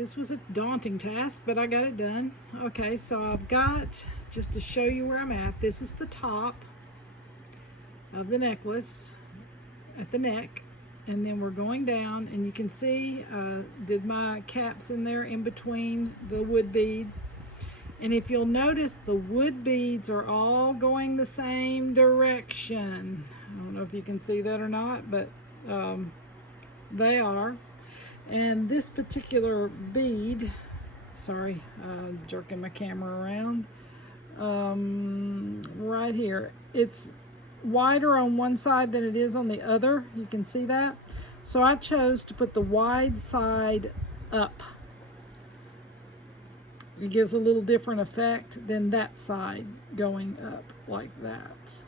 This was a daunting task, but I got it done. Okay, so I've got, just to show you where I'm at, this is the top of the necklace at the neck, and then we're going down, and you can see did my caps in there in between the wood beads. And if you'll notice, the wood beads are all going the same direction. I don't know if you can see that or not, but they are. And this particular bead, sorry, jerking my camera around, right here, it's wider on one side than it is on the other. You can see that. So I chose to put the wide side up. It gives a little different effect than that side going up like that.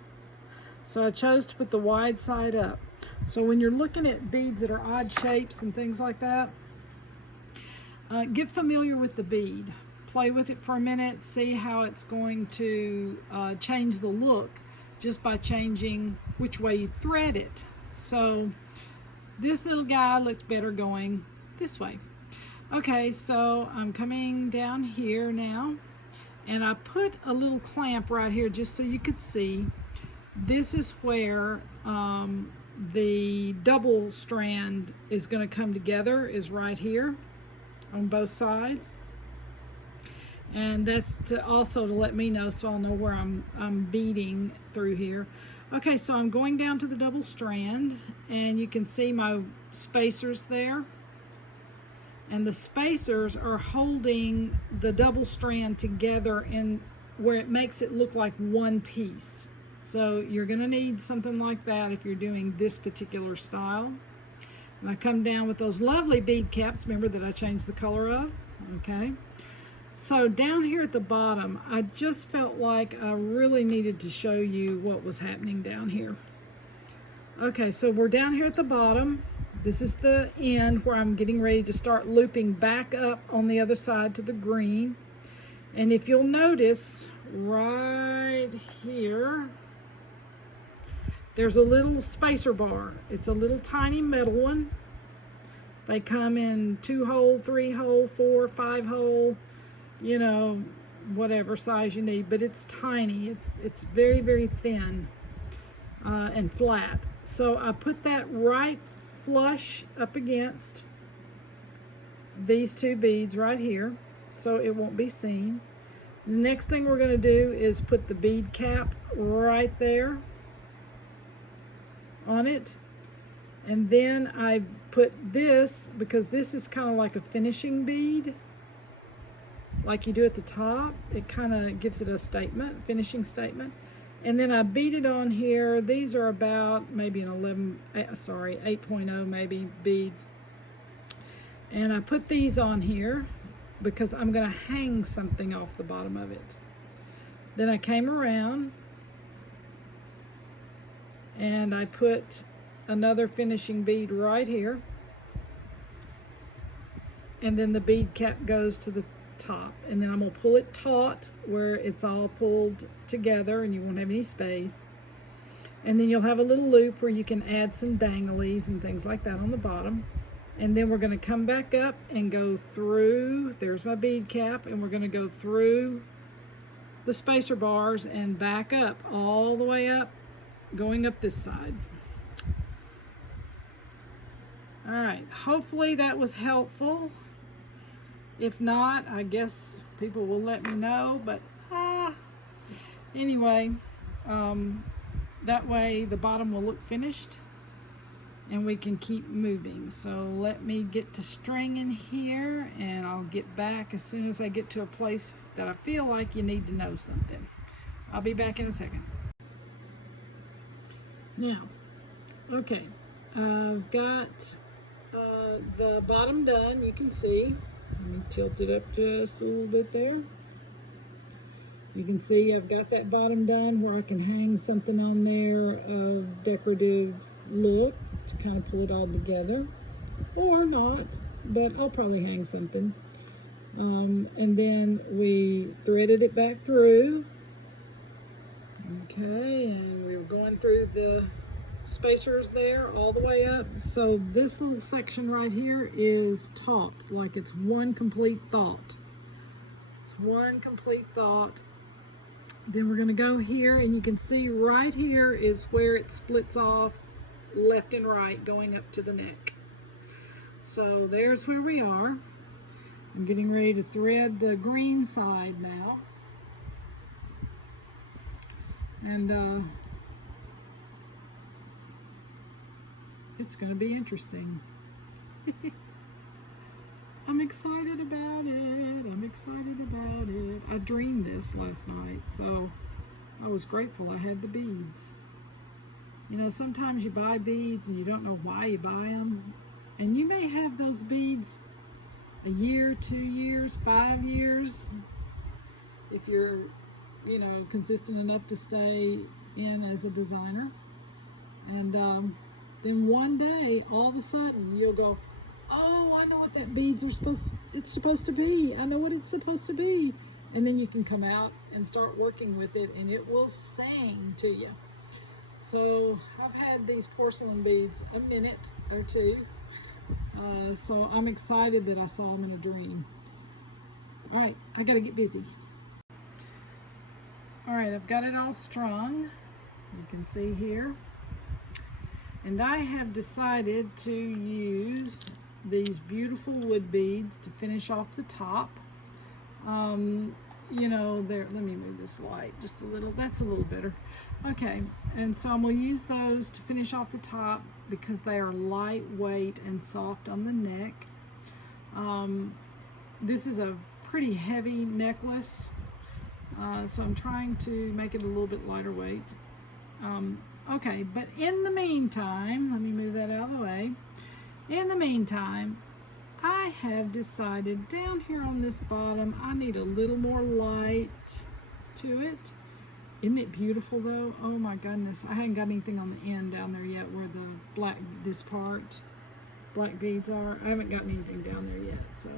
So I chose to put the wide side up. So when you're looking at beads that are odd shapes and things like that, get familiar with the bead. Play with it for a minute, see how it's going to change the look just by changing which way you thread it. So this little guy looked better going this way. Okay, so I'm coming down here now, and I put a little clamp right here just so you could see. This is where the double strand is going to come together, is right here on both sides. And that's also to let me know, so I'll know where I'm beading through here. Okay, so I'm going down to the double strand, and you can see my spacers there. And the spacers are holding the double strand together in where it makes it look like one piece. So you're going to need something like that if you're doing this particular style. And I come down with those lovely bead caps, remember, that I changed the color of. Okay. So down here at the bottom, I just felt like I really needed to show you what was happening down here. Okay, so we're down here at the bottom. This is the end where I'm getting ready to start looping back up on the other side to the green. And if you'll notice, right here, there's a little spacer bar. It's a little tiny metal one. They come in 2-hole, 3-hole, 4, 5-hole, you know, whatever size you need, but it's tiny. It's very, very thin and flat. So I put that right flush up against these two beads right here so it won't be seen. The next thing we're going to do is put the bead cap right there on it, and then I put this, because this is kind of like a finishing bead like you do at the top. It kind of gives it a statement, finishing statement. And then I beaded on here. These are about maybe an 8.0 maybe bead. And I put these on here because I'm going to hang something off the bottom of it. Then I came around and I put another finishing bead right here. And then the bead cap goes to the top, and then I'm going to pull it taut where it's all pulled together and you won't have any space. And then you'll have a little loop where you can add some danglies and things like that on the bottom. And then we're going to come back up and go through, there's my bead cap, and we're going to go through the spacer bars and back up all the way up, going up this side. All right, hopefully that was helpful. If not, I guess people will let me know, but anyway, that way the bottom will look finished and we can keep moving. So let me get to stringing here, and I'll get back as soon as I get to a place that I feel like you need to know something. I'll be back in a second. Now, okay, I've got the bottom done, you can see. Let me tilt it up just a little bit there. You can see I've got that bottom done where I can hang something on there of decorative look to kind of pull it all together, or not, but I'll probably hang something. And then we threaded it back through. Okay, and we were going through the spacers there all the way up. So this little section right here is taut, like it's one complete thought. It's one complete thought. Then we're going to go here, and you can see right here is where it splits off left and right going up to the neck. So there's where we are. I'm getting ready to thread the green side now. And it's going to be interesting. I'm excited about it. I'm excited about it. I dreamed this last night, so I was grateful I had the beads. You know, sometimes you buy beads and you don't know why you buy them. And you may have those beads a year, 2 years, 5 years, if you're, you know, consistent enough to stay in as a designer. And then one day, all of a sudden, you'll go, oh, I know what that beads are supposed to be. I know what it's supposed to be. And then you can come out and start working with it, and it will sing to you. So I've had these porcelain beads a minute or two. So I'm excited that I saw them in a dream. All right, I gotta get busy. All right, I've got it all strung. You can see here. And I have decided to use these beautiful wood beads to finish off the top. You know, there, let me move this light just a little. That's a little better. Okay, and so I'm going to use those to finish off the top because they are lightweight and soft on the neck. This is a pretty heavy necklace, so I'm trying to make it a little bit lighter weight. Okay, but in the meantime, let me move that out of the way. In the meantime, I have decided down here on this bottom, I need a little more light to it. Isn't it beautiful though? Oh my goodness. I haven't got anything on the end down there yet where the black, this part, black beads are. I haven't gotten anything down there yet, so.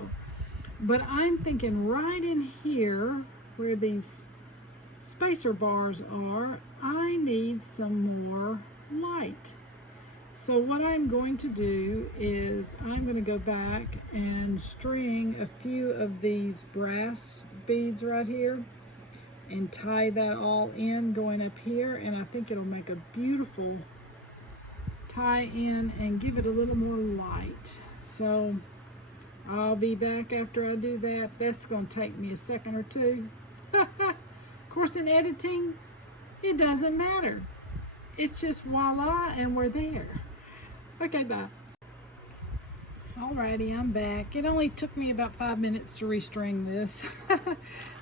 But I'm thinking right in here where these spacer bars are, I need some more light. So what I'm going to do is I'm going to go back and string a few of these brass beads right here and tie that all in going up here, and I think it'll make a beautiful tie in and give it a little more light. So I'll be back after I do that. That's going to take me a second or two. Of course, in editing, it doesn't matter. It's just voila, and we're there. Okay, bye. Alrighty, I'm back. It only took me about 5 minutes to restring this.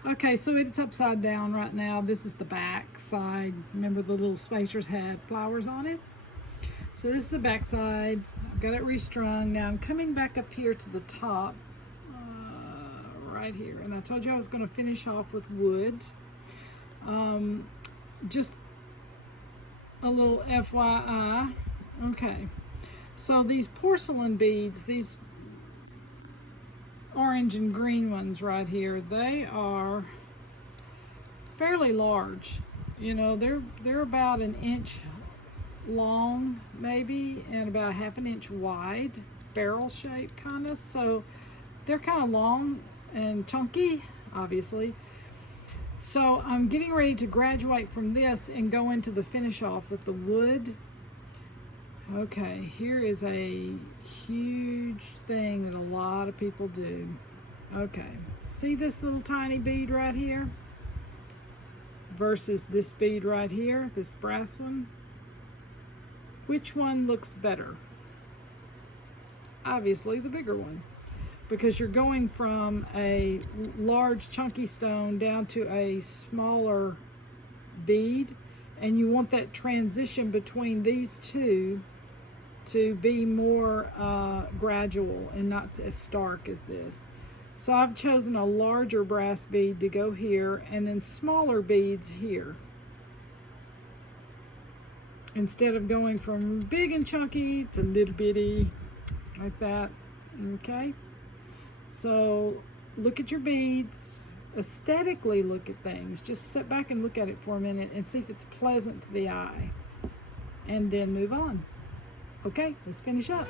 Okay, so it's upside down right now. This is the back side. Remember the little spacers had flowers on it? So this is the back side. I've got it restrung. Now I'm coming back up here to the top, right here. And I told you I was going to finish off with wood. Just a little FYI. Okay, so these porcelain beads, these orange and green ones right here, they are fairly large. You know, they're about 1 inch long maybe, and about 1/2 inch wide, barrel shape kind of. So they're kind of long and chunky, obviously. So I'm getting ready to graduate from this and go into the finish off with the wood. Okay, here is a huge thing that a lot of people do. Okay, see this little tiny bead right here versus this bead right here, this brass one? Which one looks better? Obviously the bigger one, because you're going from a large chunky stone down to a smaller bead, and you want that transition between these two to be more gradual and not as stark as this. So I've chosen a larger brass bead to go here, and then smaller beads here, instead of going from big and chunky to little bitty like that. Okay, so look at your beads, aesthetically look at things. Just sit back and look at it for a minute and see if it's pleasant to the eye. and then move on. Okay, let's finish up.